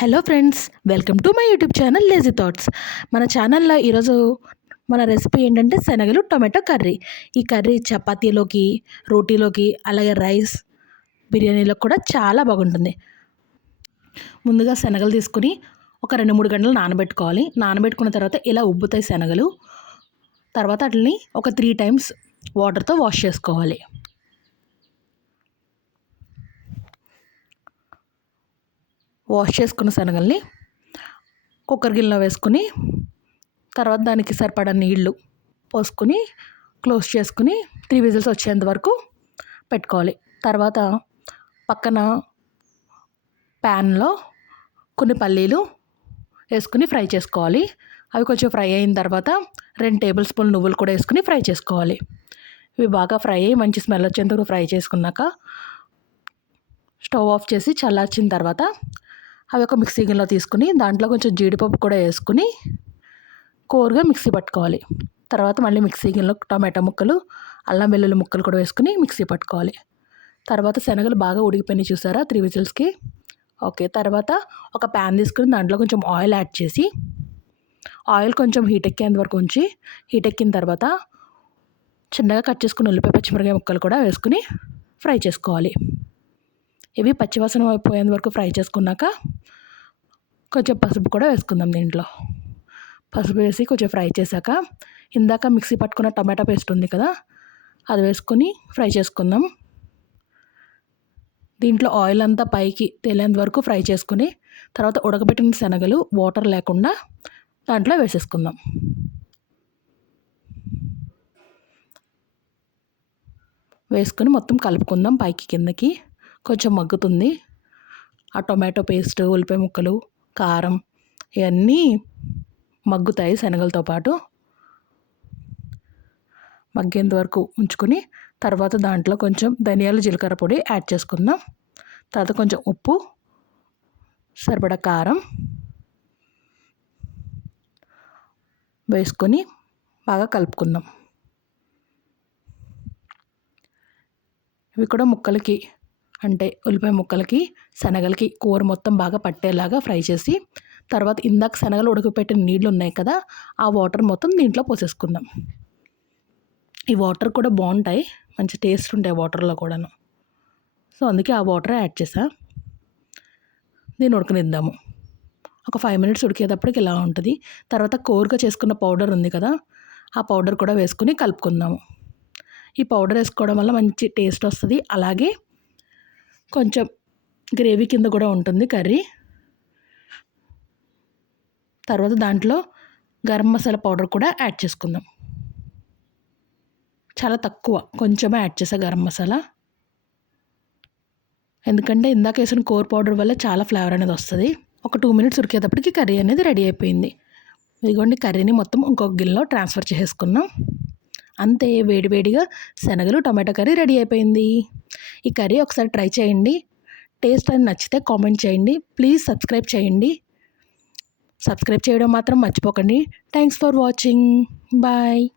Hello friends welcome to my YouTube channel lazy thoughts మన ఛానల్లో ఈరోజు మన రెసిపీ ఏంటంటే శనగలు టొమాటో కర్రీ. ఈ కర్రీ చపాతీలోకి రోటీలోకి అలాగే రైస్ బిర్యానీలోకి కూడా చాలా బాగుంటుంది. ముందుగా శనగలు తీసుకుని ఒక రెండు మూడు గంటలు నానబెట్టుకోవాలి. నానబెట్టుకున్న తర్వాత ఇలా ఉబ్బుతాయి శనగలు. తర్వాత వాటిని ఒక త్రీ టైమ్స్ వాటర్తో వాష్ చేసుకోవాలి. వాష్ చేసుకున్న శనగల్ని కుక్కర్ గిన్నెలో వేసుకుని తర్వాత దానికి సరిపడా నీళ్ళు పోసుకొని క్లోజ్ చేసుకుని త్రీ విజిల్స్ వచ్చేంత వరకు పెట్టుకోవాలి. తర్వాత పక్కన ప్యాన్లో కొన్ని పల్లీలు వేసుకుని ఫ్రై చేసుకోవాలి. అవి కొంచెం ఫ్రై అయిన తర్వాత రెండు టేబుల్ స్పూన్ నువ్వులు కూడా వేసుకుని ఫ్రై చేసుకోవాలి. ఇవి బాగా ఫ్రై అయ్యి మంచి స్మెల్ వచ్చేంత ఫ్రై చేసుకున్నాక స్టవ్ ఆఫ్ చేసి చల్లార్చిన తర్వాత అవి ఒక మిక్సీ గిన్నెలో తీసుకుని దాంట్లో కొంచెం జీడిపప్పు కూడా వేసుకుని కోరుగా మిక్సీ పట్టుకోవాలి. తర్వాత మళ్ళీ మిక్సీ గిన్నెలో టమాటా ముక్కలు అల్లం వెల్లుల్లి ముక్కలు కూడా వేసుకుని మిక్సీ పట్టుకోవాలి. తర్వాత శనగలు బాగా ఉడికిపోయినాయి చూసారా? త్రీ విజిల్స్కి ఓకే తర్వాత ఒక ప్యాన్ తీసుకుని దాంట్లో కొంచెం ఆయిల్ యాడ్ చేసి ఆయిల్ కొంచెం హీట్ ఎక్కేంత వరకు ఉంచి హీట్ ఎక్కిన తర్వాత చిన్నగా కట్ చేసుకుని ఉల్లిపాయ పచ్చిమిరకాయ ముక్కలు కూడా వేసుకుని ఫ్రై చేసుకోవాలి. ఇవి పచ్చివాసన అయిపోయేంత వరకు ఫ్రై చేసుకున్నాక కొంచెం పసుపు కూడా వేసుకుందాం దీంట్లో. పసుపు వేసి కొంచెం ఫ్రై చేశాక ఇందాక మిక్సీ పట్టుకున్న టమాటా పేస్ట్ ఉంది కదా అది వేసుకొని ఫ్రై చేసుకుందాం. దీంట్లో ఆయిల్ అంతా పైకి తేలేంత వరకు ఫ్రై చేసుకుని తర్వాత ఉడకబెట్టిన శనగలు వాటర్ లేకుండా దాంట్లో వేసేసుకుందాం. వేసుకొని మొత్తం కలుపుకుందాం పైకి కిందకి. కొంచెం మగ్గుతుంది. ఆ టొమాటో పేస్ట్ ఉల్లిపాయ ముక్కలు కారం ఇవన్నీ మగ్గుతాయి శనగలతో పాటు. మగ్గేంత వరకు ఉంచుకొని తర్వాత దాంట్లో కొంచెం ధనియాలు జీలకర్ర పొడి యాడ్ చేసుకుందాం. తర్వాత కొంచెం ఉప్పు సరిపడా కారం వేసుకొని బాగా కలుపుకుందాం. ఇవి కూడా ముక్కలకి అంటే ఉల్లిపాయ ముక్కలకి శనగలకి కూర మొత్తం బాగా పట్టేలాగా ఫ్రై చేసి తర్వాత ఇందాక శనగలు ఉడకపెట్టిన నీళ్ళు ఉన్నాయి కదా ఆ వాటర్ మొత్తం దీంట్లో పోసేసుకుందాం. ఈ వాటర్ కూడా బాగుంటాయి మంచి టేస్ట్ ఉంటాయి వాటర్లో కూడాను. సో అందుకే ఆ వాటర్ యాడ్ చేసా. దీన్ని ఉడకనిద్దాము. ఒక ఫైవ్ మినిట్స్ ఉడికేటప్పటికి ఇలా ఉంటుంది. తర్వాత కోరుగా చేసుకున్న పౌడర్ ఉంది కదా ఆ పౌడర్ కూడా వేసుకుని కలుపుకుందాము. ఈ పౌడర్ వేసుకోవడం వల్ల మంచి టేస్ట్ వస్తుంది. అలాగే కొంచెం గ్రేవీ కింద కూడా ఉంటుంది కర్రీ. తర్వాత దాంట్లో గరం మసాలా పౌడర్ కూడా యాడ్ చేసుకుందాం. చాలా తక్కువ కొంచెమే యాడ్ చేసా గరం మసాలా. ఎందుకంటే ఇందాక వేసిన కోర్ పౌడర్ వల్ల చాలా ఫ్లేవర్ అనేది వస్తుంది. ఒక టూ మినిట్స్ ఉడికేటప్పటికి కర్రీ అనేది రెడీ అయిపోయింది. ఇదిగోండి కర్రీని మొత్తం ఇంకొక గిన్నెలో ట్రాన్స్ఫర్ చేసేసుకున్నాం అంతే వేడివేడిగా శనగలు టమాటో కర్రీ రెడీ అయిపోయింది. ఈ కర్రీ ఒకసారి ట్రై చేయండి. టేస్ట్ అని నచ్చితే కామెంట్ చేయండి. ప్లీజ్ సబ్స్క్రైబ్ చేయండి. సబ్స్క్రైబ్ చేయడం మాత్రం మర్చిపోకండి. Thanks for watching. బాయ్.